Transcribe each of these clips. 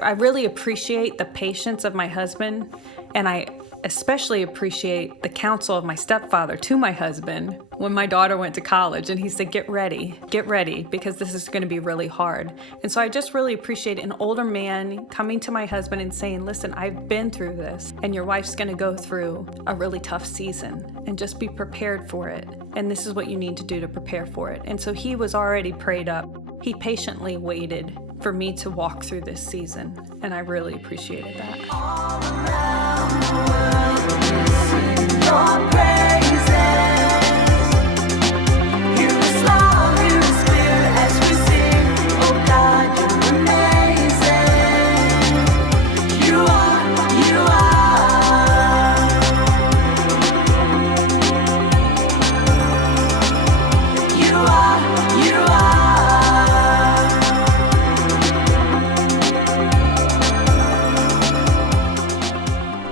I really appreciate the patience of my husband, and I especially appreciate the counsel of my stepfather to my husband when my daughter went to college, and he said, get ready, because this is going to be really hard. And so I just really appreciate an older man coming to my husband and saying, listen, I've been through this, and your wife's going to go through a really tough season, and just be prepared for it. And this is what you need to do to prepare for it. And so he was already prayed up. He patiently waited for me to walk through this season, and I really appreciated that. All around the world, we sing your praises. Hear us loud, hear us clear as we sing. Oh God, you're amazing. You are, you are. You are, you are.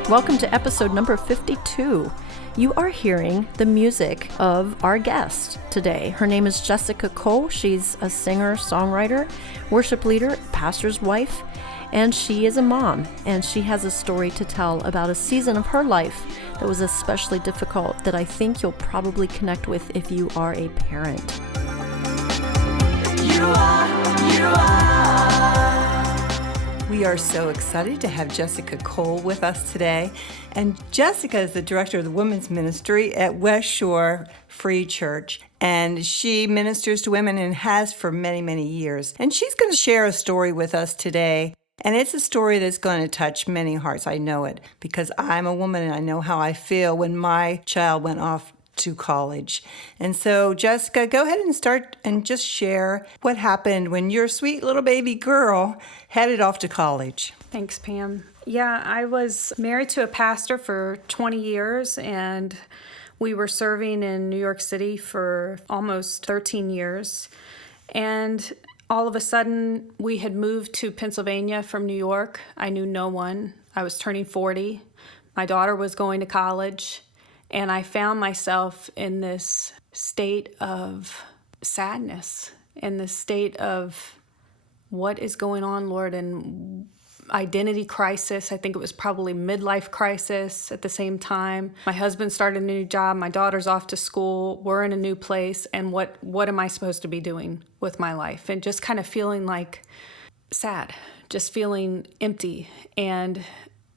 Welcome to episode number 52. You are hearing the music of our guest today. Her name is Jessica Cole. She's a singer, songwriter, worship leader, pastor's wife, and she is a mom. And she has a story to tell about a season of her life that was especially difficult that I think you'll probably connect with if you are a parent. You are. We are so excited to have Jessica Cole with us today. And Jessica is the director of the women's ministry at West Shore Free Church. And she ministers to women and has for many, many years. And she's going to share a story with us today. And it's a story that's going to touch many hearts. I know it because I'm a woman and I know how I feel when my child went off to college. And so, Jessica, go ahead and start and just share what happened when your sweet little baby girl headed off to college. Thanks, Pam. Yeah, I was married to a pastor for 20 years, and we were serving in New York City for almost 13 years. And all of a sudden, we had moved to Pennsylvania from New York. I knew no one. I was turning 40. My daughter was going to college. And I found myself in this state of sadness, in this state of what is going on, Lord, and identity crisis. I think it was probably midlife crisis at the same time. My husband started a new job. My daughter's off to school. We're in a new place. And what am I supposed to be doing with my life? And just kind of feeling like sad, just feeling empty and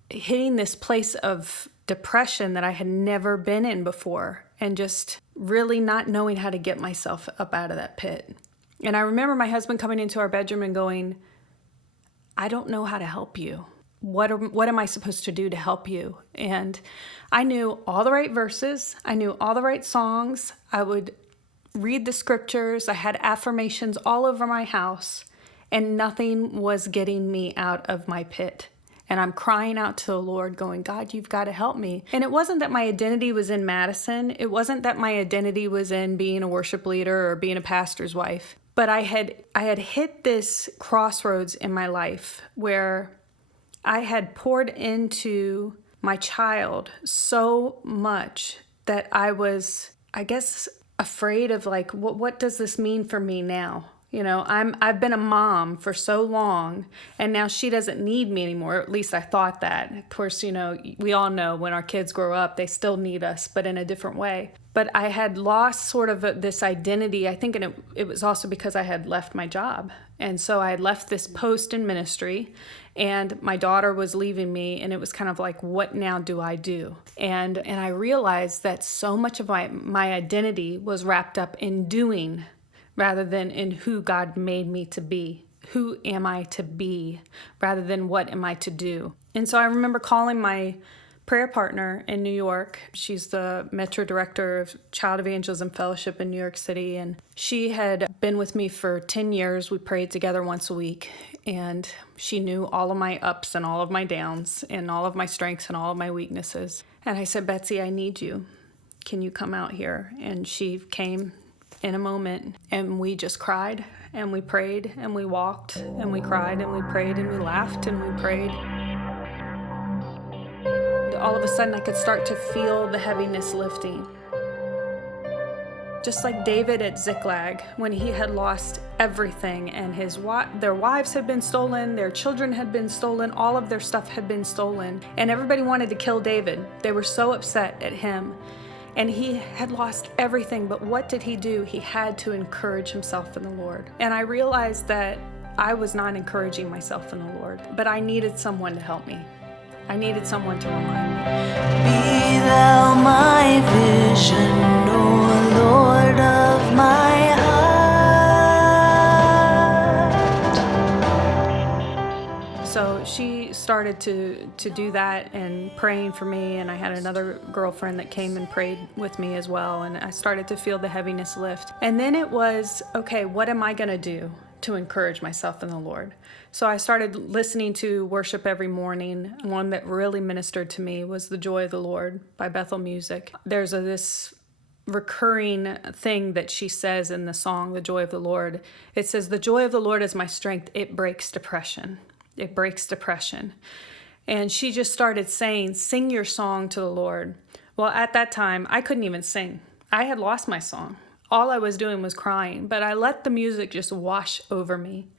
hitting this place of depression that I had never been in before, and just really not knowing how to get myself up out of that pit. And I remember my husband coming into our bedroom and going, I don't know how to help you. What am I supposed to do to help you? And I knew all the right verses. I knew all the right songs. I would read the scriptures. I had affirmations all over my house, and nothing was getting me out of my pit. And I'm crying out to the Lord going, God, you've got to help me. And it wasn't that my identity was in Madison. It wasn't that my identity was in being a worship leader or being a pastor's wife. But I had hit this crossroads in my life where I had poured into my child so much that I was, I guess, afraid of like, what does this mean for me now? You know, I've been a mom for so long, and now she doesn't need me anymore. At least I thought that. Of course, you know, we all know when our kids grow up, they still need us, but in a different way. But I had lost sort of this identity, I think, and it was also because I had left my job. And so I had left this post in ministry, and my daughter was leaving me, and it was kind of like, what now do I do? And I realized that so much of my identity was wrapped up in doing rather than in who God made me to be. Who am I to be rather than what am I to do? And so I remember calling my prayer partner in New York. She's the Metro Director of Child Evangelism Fellowship in New York City. And she had been with me for 10 years. We prayed together once a week. And she knew all of my ups and all of my downs and all of my strengths and all of my weaknesses. And I said, Betsy, I need you. Can you come out here? And she came in a moment, and we just cried and we prayed and we walked and we cried and we prayed and we laughed and we prayed. All of a sudden I could start to feel the heaviness lifting. just like David at Ziklag, when he had lost everything and their wives had been stolen, their children had been stolen, all of their stuff had been stolen, and everybody wanted to kill David. They were so upset at him. And he had lost everything, but what did he do? He had to encourage himself in the Lord. And I realized that I was not encouraging myself in the Lord, but I needed someone to help me. I needed someone to remind me. Be thou my vision, O Lord of my heart. So she started to do that and praying for me, and I had another girlfriend that came and prayed with me as well, and I started to feel the heaviness lift. And then it was, okay, what am I going to do to encourage myself in the Lord? So I started listening to worship every morning. One that really ministered to me was The Joy of the Lord by Bethel Music. There's this recurring thing that she says in the song, The Joy of the Lord. It says, "The joy of the Lord is my strength. It breaks depression. It breaks depression." And she just started saying, sing your song to the Lord. Well, at that time, I couldn't even sing. I had lost my song. All I was doing was crying, but I let the music just wash over me.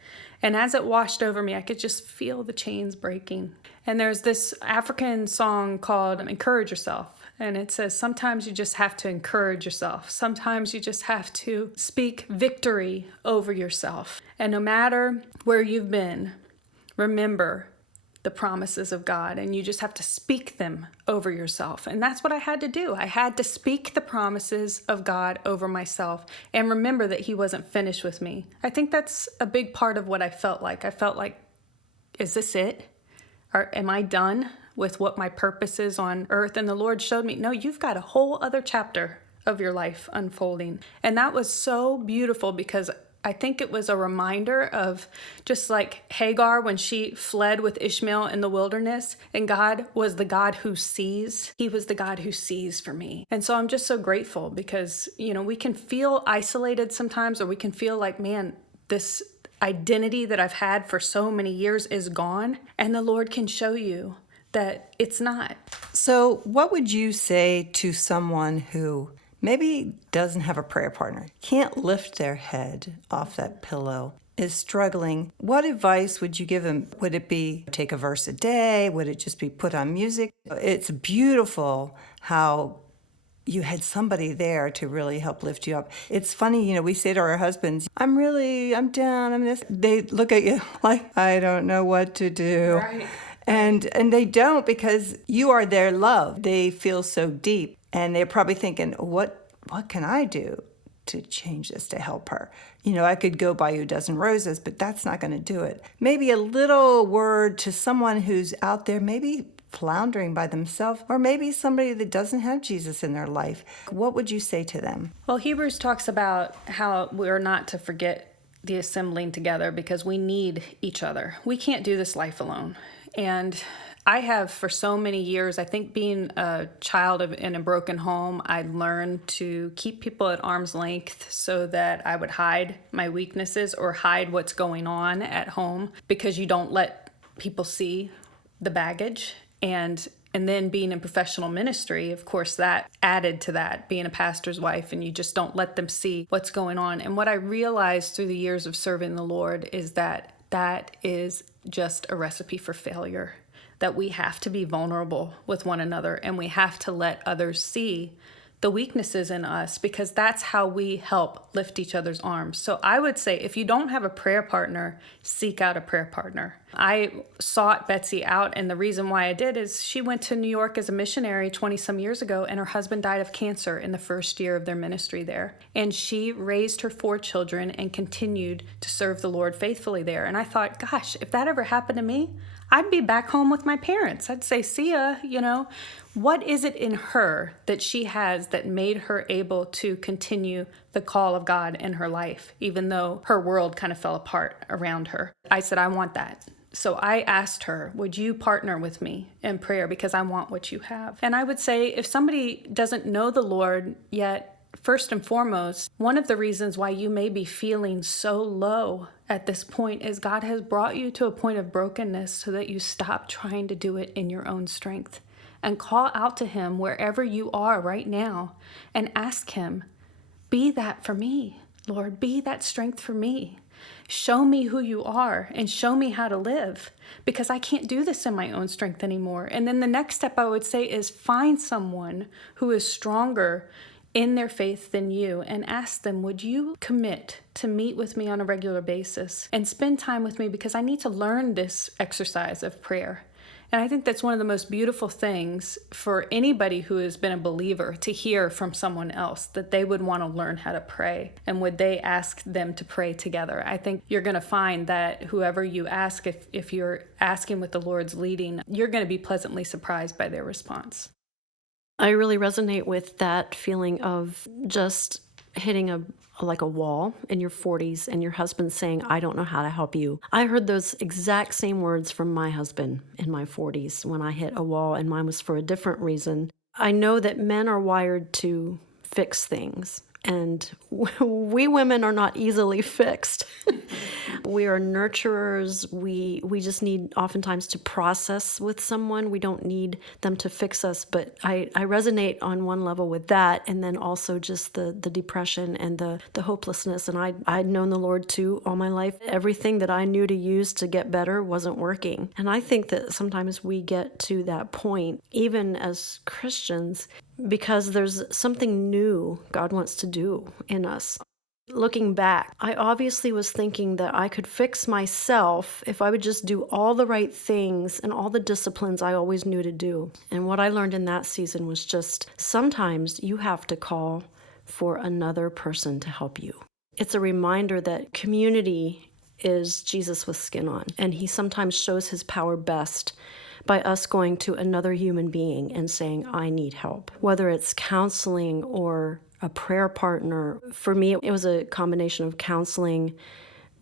And as it washed over me, I could just feel the chains breaking. And there's this African song called Encourage Yourself. And it says, sometimes you just have to encourage yourself. Sometimes you just have to speak victory over yourself. And no matter where you've been, remember the promises of God, and you just have to speak them over yourself. And that's what I had to do. I had to speak the promises of God over myself and remember that He wasn't finished with me. I think that's a big part of what I felt like. I felt like, is this it? Or am I done with what my purpose is on earth? And the Lord showed me, no, you've got a whole other chapter of your life unfolding. And that was so beautiful, because I think it was a reminder of just like Hagar when she fled with Ishmael in the wilderness, and God was the God who sees. He was the God who sees for me. And so I'm just so grateful, because, we can feel isolated sometimes, or we can feel like, man, this identity that I've had for so many years is gone. And the Lord can show you that it's not. So what would you say to someone who maybe doesn't have a prayer partner, can't lift their head off that pillow, is struggling? What advice would you give them? Would it be take a verse a day? Would it just be put on music? It's beautiful how you had somebody there to really help lift you up. It's funny, we say to our husbands, I'm down, I'm this. They look at you like, I don't know what to do. Right. And they don't, because you are their love. They feel so deep. And they're probably thinking, what can I do to change this, to help her? I could go buy you a dozen roses, but that's not going to do it. Maybe a little word to someone who's out there, maybe floundering by themselves, or maybe somebody that doesn't have Jesus in their life. What would you say to them? Well, Hebrews talks about how we're not to forget the assembling together, because we need each other. We can't do this life alone. And I have for so many years, I think being a child in a broken home, I learned to keep people at arm's length so that I would hide my weaknesses or hide what's going on at home, because you don't let people see the baggage. And then being in professional ministry, of course, that added to that, being a pastor's wife, and you just don't let them see what's going on. And what I realized through the years of serving the Lord is that is just a recipe for failure. That we have to be vulnerable with one another, and we have to let others see the weaknesses in us, because that's how we help lift each other's arms. So I would say, if you don't have a prayer partner, seek out a prayer partner. I sought Betsy out, and the reason why I did is she went to New York as a missionary 20 some years ago, and her husband died of cancer in the first year of their ministry there. And she raised her 4 children and continued to serve the Lord faithfully there. And I thought, gosh, if that ever happened to me, I'd be back home with my parents. I'd say, see ya, What is it in her that she has that made her able to continue the call of God in her life, even though her world kind of fell apart around her? I said, I want that. So I asked her, would you partner with me in prayer, because I want what you have? And I would say, if somebody doesn't know the Lord yet, first and foremost, one of the reasons why you may be feeling so low at this point is God has brought you to a point of brokenness so that you stop trying to do it in your own strength, and call out to Him wherever you are right now and ask Him, be that for me, Lord. Be that strength for me. Show me who you are and show me how to live, because I can't do this in my own strength anymore. And then the next step I would say is find someone who is stronger in their faith than you and ask them, would you commit to meet with me on a regular basis and spend time with me, because I need to learn this exercise of prayer. And I think that's one of the most beautiful things for anybody who has been a believer, to hear from someone else that they would want to learn how to pray. And would they ask them to pray together? I think you're going to find that whoever you ask, if you're asking with the Lord's leading, you're going to be pleasantly surprised by their response. I really resonate with that feeling of just hitting a wall in your 40s and your husband saying, I don't know how to help you. I heard those exact same words from my husband in my 40s when I hit a wall, and mine was for a different reason. I know that men are wired to fix things, and we women are not easily fixed. We are nurturers. We just need oftentimes to process with someone. We don't need them to fix us. But I resonate on one level with that, and then also just the depression and the hopelessness. And I'd known the Lord too all my life. Everything that I knew to use to get better wasn't working. And I think that sometimes we get to that point, even as Christians, because there's something new God wants to do in us. Looking back, I obviously was thinking that I could fix myself if I would just do all the right things and all the disciplines I always knew to do. And what I learned in that season was just sometimes you have to call for another person to help you. It's a reminder that community is Jesus with skin on, and he sometimes shows his power best by us going to another human being and saying, I need help. Whether it's counseling or a prayer partner. For me, it was a combination of counseling,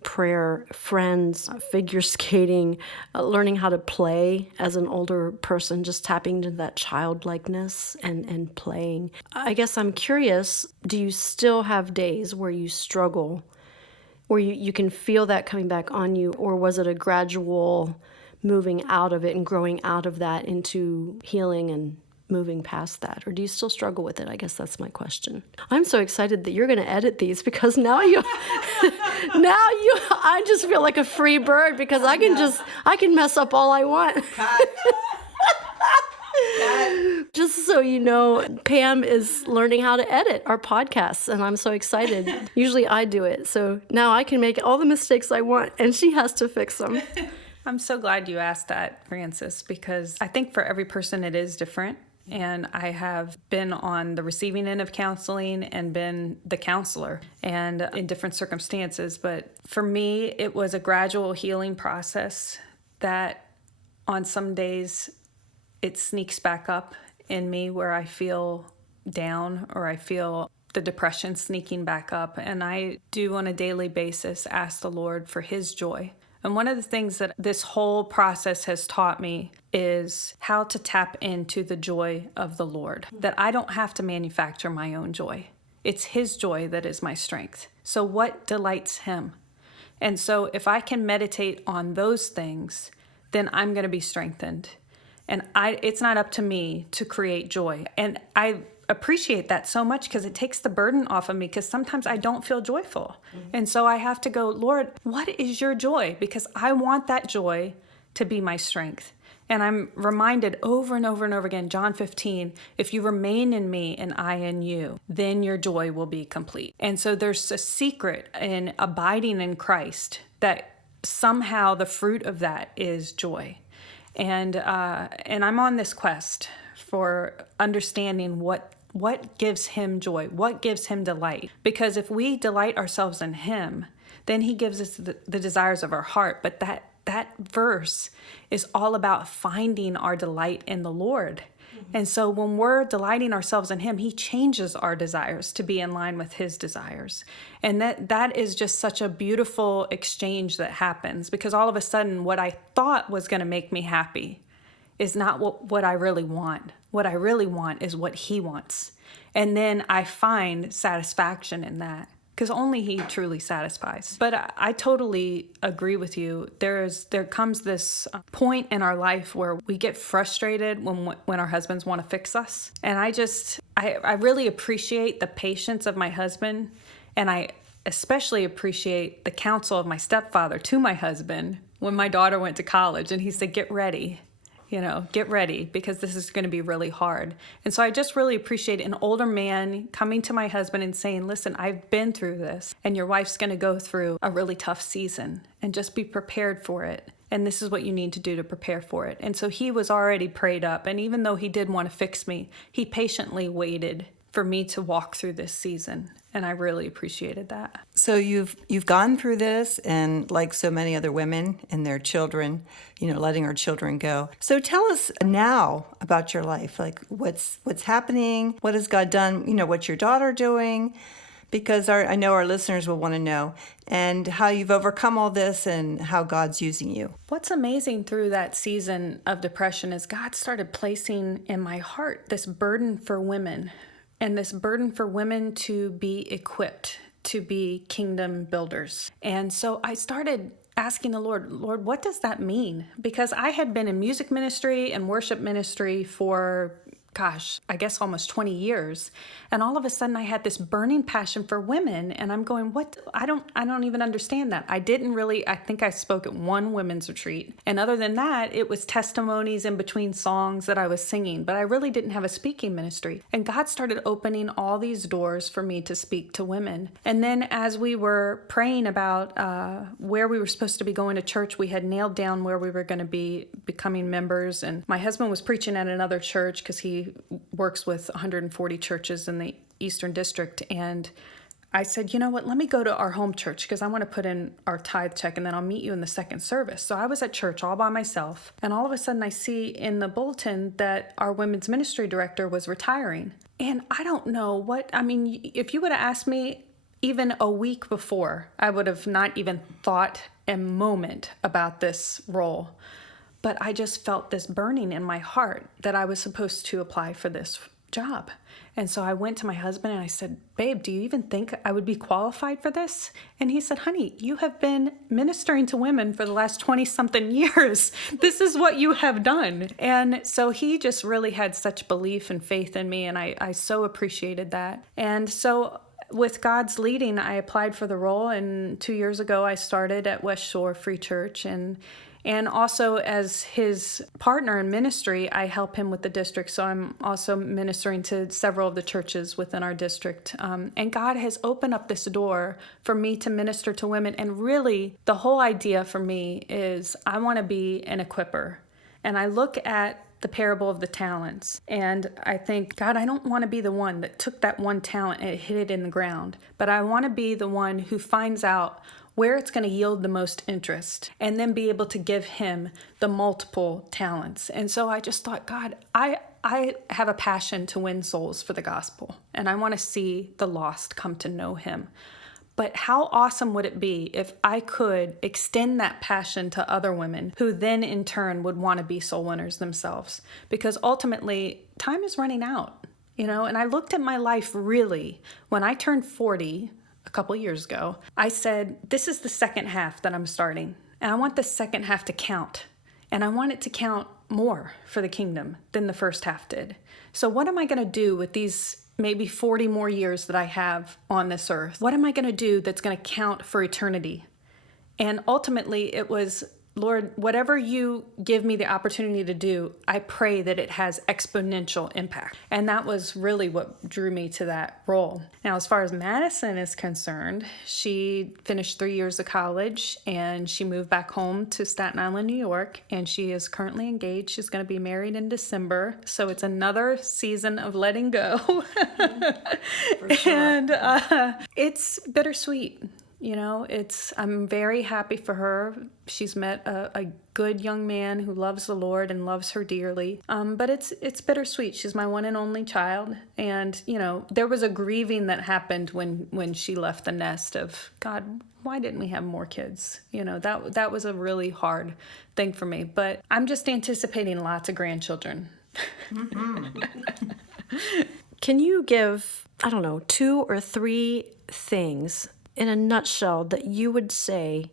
prayer, friends, figure skating, learning how to play as an older person, just tapping into that childlikeness and playing. I guess I'm curious, do you still have days where you struggle, where you can feel that coming back on you, or was it a gradual moving out of it and growing out of that into healing and moving past that? Or do you still struggle with it? I guess that's my question. I'm so excited that you're going to edit these, because now I just feel like a free bird, because I can mess up all I want. Just so you know, Pam is learning how to edit our podcasts, and I'm so excited. Usually I do it, so now I can make all the mistakes I want, and she has to fix them. I'm so glad you asked that, Frances, because I think for every person it is different. And I have been on the receiving end of counseling and been the counselor, and in different circumstances. But for me, it was a gradual healing process that on some days it sneaks back up in me where I feel down, or I feel the depression sneaking back up. And I do on a daily basis ask the Lord for his joy. And one of the things that this whole process has taught me is how to tap into the joy of the Lord, that I don't have to manufacture my own joy. It's his joy that is my strength. So what delights him? And so if I can meditate on those things, then I'm going to be strengthened. And it's not up to me to create joy. And I appreciate that so much, because it takes the burden off of me, because sometimes I don't feel joyful. And so I have to go, Lord, what is your joy? Because I want that joy to be my strength. And I'm reminded over and over and over again, John 15, if you remain in me and I in you, then your joy will be complete. And so there's a secret in abiding in Christ, that somehow the fruit of that is joy. And I'm on this quest for understanding what gives him joy, what gives him delight. Because if we delight ourselves in him, then he gives us the desires of our heart. But that verse is all about finding our delight in the Lord. And so when we're delighting ourselves in him, he changes our desires to be in line with his desires. And that is just such a beautiful exchange that happens, because all of a sudden what I thought was going to make me happy is not what I really want. What I really want is what he wants. And then I find satisfaction in that. because only He truly satisfies. But I totally agree with you. There comes this point in our life where we get frustrated when our husbands want to fix us. And I really appreciate the patience of my husband, and I especially appreciate the counsel of my stepfather to my husband when my daughter went to college, and he said, get ready. Get ready, because this is going to be really hard. And so I just really appreciate an older man coming to my husband and saying, listen, I've been through this, and your wife's going to go through a really tough season, and just be prepared for it. And this is what you need to do to prepare for it. And so he was already prayed up. And even though he did want to fix me, he patiently waited for me to walk through this season. And I really appreciated that. So you've gone through this, and like so many other women and their children, letting our children go. So tell us now about your life. Like what's happening? What has God done? What's your daughter doing? Because I know our listeners will want to know, and how you've overcome all this and how God's using you. What's amazing through that season of depression is God started placing in my heart this burden for women, and this burden for women to be equipped to be kingdom builders. And so I started asking the Lord, what does that mean? Because I had been in music ministry and worship ministry for I guess almost 20 years. And all of a sudden I had this burning passion for women, and I'm going, what? I don't even understand that. I think I spoke at one women's retreat. And other than that, it was testimonies in between songs that I was singing, but I really didn't have a speaking ministry. And God started opening all these doors for me to speak to women. And then as we were praying about where we were supposed to be going to church, we had nailed down where we were going to be becoming members. And my husband was preaching at another church because he works with 140 churches in the Eastern District. And I said, you know what, let me go to our home church because I want to put in our tithe check, and then I'll meet you in the second service. So I was at church all by myself. And all of a sudden I see in the bulletin that our women's ministry director was retiring. And I don't know if you would have asked me even a week before, I would have not even thought a moment about this role. But I just felt this burning in my heart that I was supposed to apply for this job. And so I went to my husband and I said, babe, do you even think I would be qualified for this? And he said, honey, you have been ministering to women for the last 20-something years. This is what you have done. And so he just really had such belief and faith in me, and I so appreciated that. And so with God's leading, I applied for the role, and 2 years ago I started at West Shore Free Church, and also as his partner in ministry, I help him with the district. So I'm also ministering to several of the churches within our district. And God has opened up this door for me to minister to women. And really, the whole idea for me is I want to be an equipper. And I look at the parable of the talents, and I think, God, I don't want to be the one that took that one talent and hid it in the ground, but I want to be the one who finds out where it's going to yield the most interest, and then be able to give him the multiple talents. And so I just thought, God, I have a passion to win souls for the gospel, and I want to see the lost come to know him. But how awesome would it be if I could extend that passion to other women who then in turn would want to be soul winners themselves? Because ultimately, time is running out, and I looked at my life really when I turned 40 a couple years ago. I said, this is the second half that I'm starting, and I want the second half to count, and I want it to count more for the kingdom than the first half did. So what am I going to do with these maybe 40 more years that I have on this earth? What am I going to do that's going to count for eternity? And ultimately it was, Lord, whatever you give me the opportunity to do, I pray that it has exponential impact. And that was really what drew me to that role. Now, as far as Madison is concerned, she finished 3 years of college and she moved back home to Staten Island, New York, and she is currently engaged. She's going to be married in December. So it's another season of letting go. For sure. And it's bittersweet. I'm very happy for her. She's met a good young man who loves the Lord and loves her dearly. But it's bittersweet. She's my one and only child. And, there was a grieving that happened when she left the nest of, God, why didn't we have more kids? That was a really hard thing for me. But I'm just anticipating lots of grandchildren. Mm-hmm. Can you give, I don't know, 2 or 3 things in a nutshell that you would say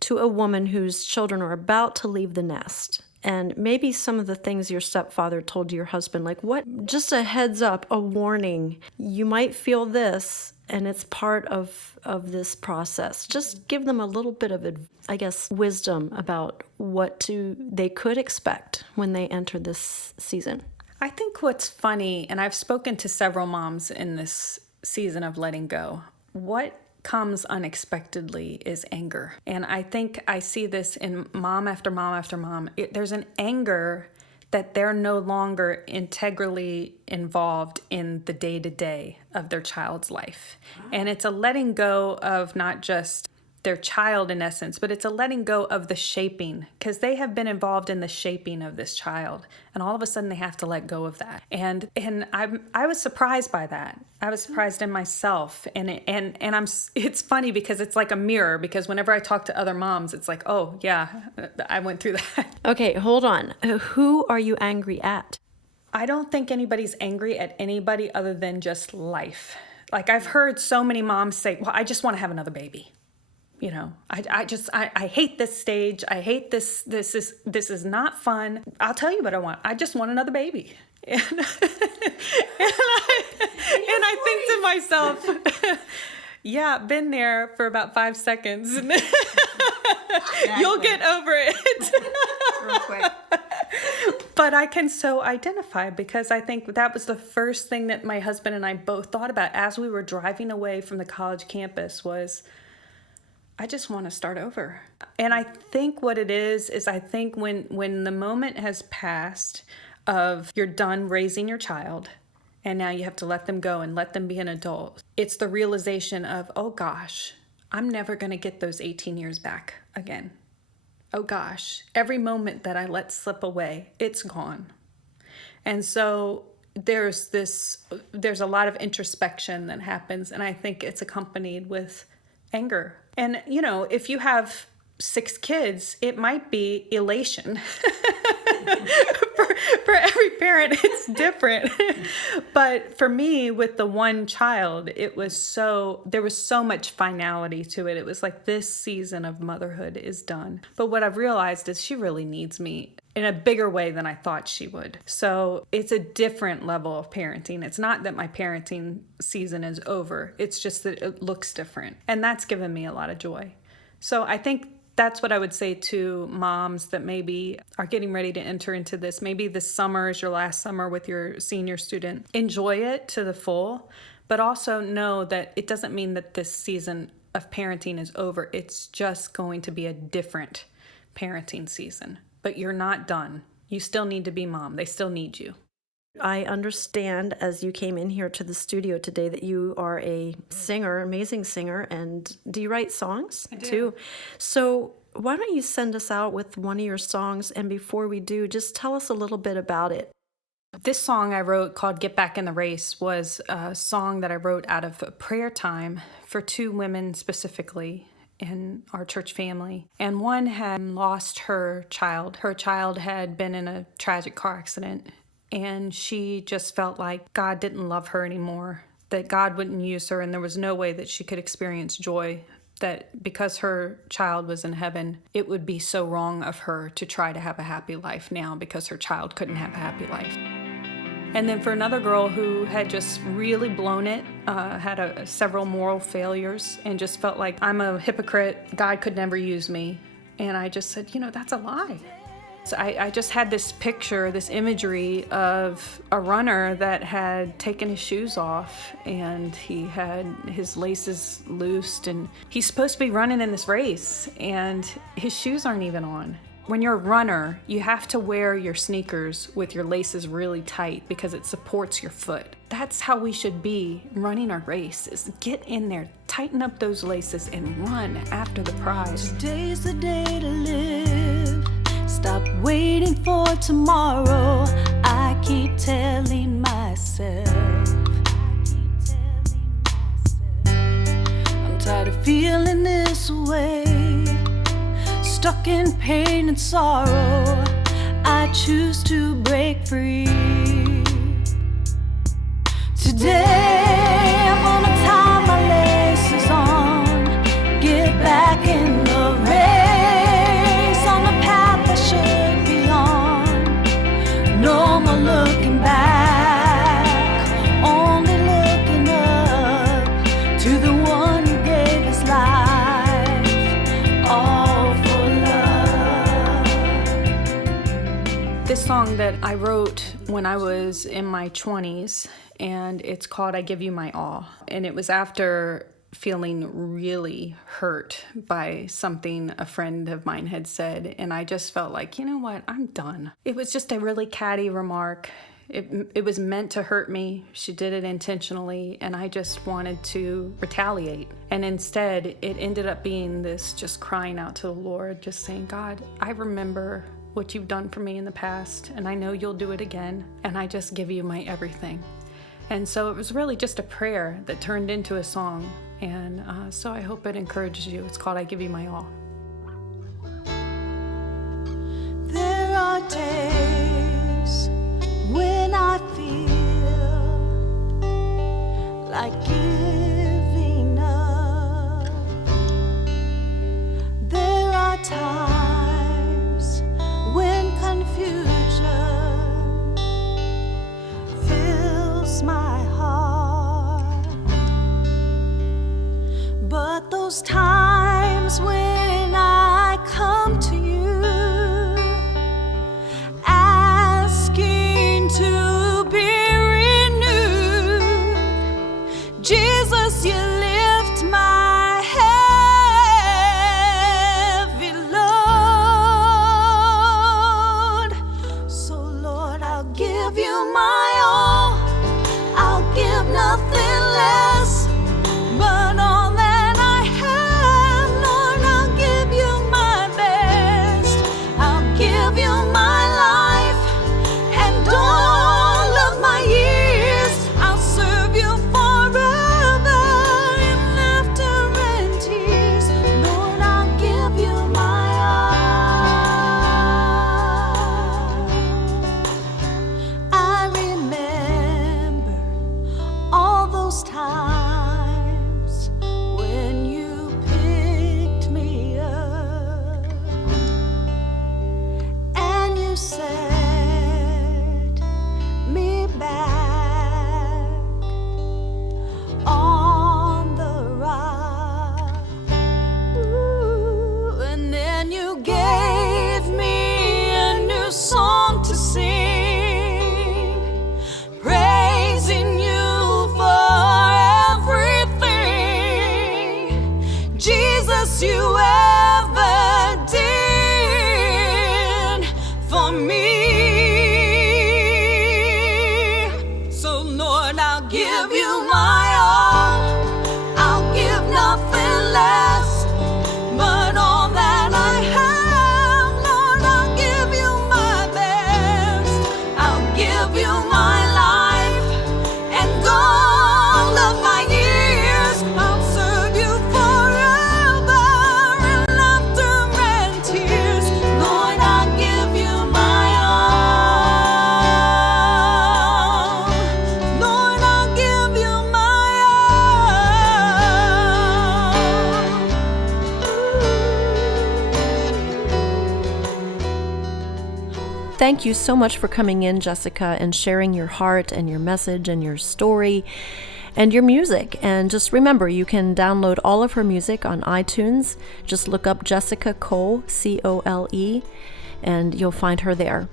to a woman whose children are about to leave the nest? And maybe some of the things your stepfather told your husband, like what, just a heads up, a warning, you might feel this, and it's part of this process. Just give them a little bit of, I guess, wisdom about they could expect when they enter this season. I think what's funny, and I've spoken to several moms in this season of letting go, what comes unexpectedly is anger. And I think I see this in mom after mom after mom. There's an anger that they're no longer integrally involved in the day-to-day of their child's life. And it's a letting go of not just their child in essence, but it's a letting go of the shaping, because they have been involved in the shaping of this child, and all of a sudden they have to let go of that. And I was surprised by that. I was surprised in myself, and it's funny because it's like a mirror, because whenever I talk to other moms, it's like, oh yeah, I went through that. Okay, hold on. Who are you angry at? I don't think anybody's angry at anybody other than just life. Like, I've heard so many moms say, well, I just want to have another baby. You know, I hate this stage. I hate this. This is not fun. I'll tell you what I want. I just want another baby. And I think to myself, yeah, been there for about 5 seconds. Exactly. You'll get over it. Real quick. But I can so identify, because I think that was the first thing that my husband and I both thought about as we were driving away from the college campus was, I just want to start over. And I think what it is I think when the moment has passed of you're done raising your child and now you have to let them go and let them be an adult, it's the realization of, oh gosh, I'm never going to get those 18 years back again. Oh gosh, every moment that I let slip away, it's gone. And so there's a lot of introspection that happens, and I think it's accompanied with anger. And, you know, if you have 6 kids, it might be elation. For every parent, it's different. But for me, with the one child, there was so much finality to it. It was like, this season of motherhood is done. But what I've realized is she really needs me in a bigger way than I thought she would. So it's a different level of parenting. It's not that my parenting season is over. It's just that it looks different. And that's given me a lot of joy. So I think that's what I would say to moms that maybe are getting ready to enter into this. Maybe this summer is your last summer with your senior student. Enjoy it to the full, but also know that it doesn't mean that this season of parenting is over. It's just going to be a different parenting season. But you're not done. You still need to be mom. They still need you. I understand, as you came in here to the studio today, that you are a singer, amazing singer, and do you write songs? I do. Too? So why don't you send us out with one of your songs, and before we do, just tell us a little bit about it. This song I wrote called Get Back in the Race was a song that I wrote out of a prayer time for 2 women specifically in our church family. And one had lost her child. Her child had been in a tragic car accident, and she just felt like God didn't love her anymore, that God wouldn't use her, and there was no way that she could experience joy, that because her child was in heaven, it would be so wrong of her to try to have a happy life now because her child couldn't have a happy life. And then for another girl who had just really blown it, had several moral failures, and just felt like, I'm a hypocrite, God could never use me. And I just said, that's a lie. So I just had this picture, this imagery of a runner that had taken his shoes off, and he had his laces loosed, and he's supposed to be running in this race, and his shoes aren't even on. When you're a runner, you have to wear your sneakers with your laces really tight because it supports your foot. That's how we should be running our race, is get in there, tighten up those laces, and run after the prize. Today's the day to live. Stop waiting for tomorrow. I keep telling myself. I'm tired of feeling this way. Stuck in pain and sorrow, I choose to break free. This song that I wrote when I was in my 20s, and it's called I Give You My All. And it was after feeling really hurt by something a friend of mine had said, and I just felt like, you know what, I'm done. It was just a really catty remark. It was meant to hurt me. She did it intentionally, and I just wanted to retaliate. And instead, it ended up being this just crying out to the Lord, just saying, God, I remember what you've done for me in the past, and I know you'll do it again, and I just give you my everything. And so it was really just a prayer that turned into a song, and so I hope it encourages you. It's called I Give You My All. There are days when I feel like giving up. There are times when confusion fills my heart, but those times when I come to you asking to be renewed, Jesus, you lift my heavy load. So Lord, I'll give you my all. I'll give nothing less, but all that I have, Lord, I'll give you my best. I'll give you my life and all of my years. I'll serve you forever in laughter and tears. Lord, I'll give you my all. I remember all those times when you picked me up and you set me back on the rock. Ooh, and then you gave me a new song to sing, praising you for everything, Jesus, you ever did for me. So Lord, I'll give you my all. I'll give nothing less, but all that I have, Lord, I'll give you my best. I'll give you my life and all of my years. I'll serve you forever in laughter and tears. Lord, I'll give you my all. Lord, I'll give you my all. Thank you so much for coming in, Jessica, and sharing your heart and your message and your story and your music. And just remember, you can download all of her music on iTunes. Just look up Jessica Cole, C-O-L-E, and you'll find her there.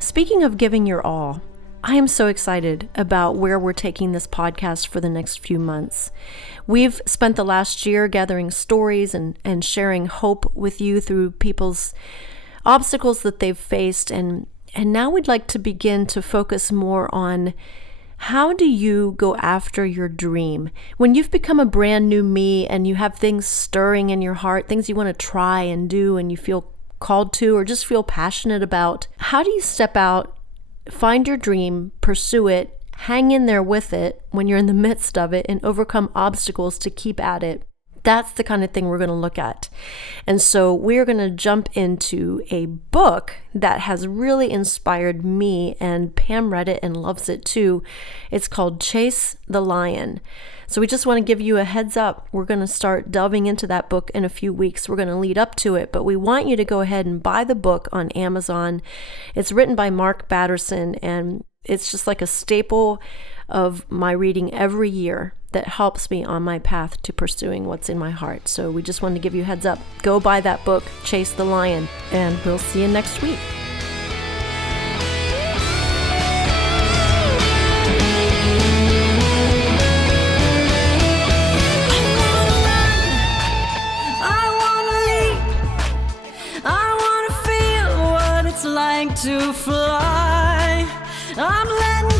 Speaking of giving your all, I am so excited about where we're taking this podcast for the next few months. We've spent the last year gathering stories and sharing hope with you through people's obstacles that they've faced, and now we'd like to begin to focus more on how do you go after your dream? When you've become a brand new me and you have things stirring in your heart, things you want to try and do and you feel called to or just feel passionate about, how do you step out, find your dream, pursue it, hang in there with it when you're in the midst of it, and overcome obstacles to keep at it? That's the kind of thing we're going to look at. And so we're going to jump into a book that has really inspired me, and Pam read it and loves it too. It's called Chase the Lion. So we just want to give you a heads up. We're going to start delving into that book in a few weeks. We're going to lead up to it, but we want you to go ahead and buy the book on Amazon. It's written by Mark Batterson, and it's just like a staple of my reading every year that helps me on my path to pursuing what's in my heart. So we just wanted to give you a heads up. Go buy that book, Chase the Lion, and we'll see you next week. like to fly. I'm letting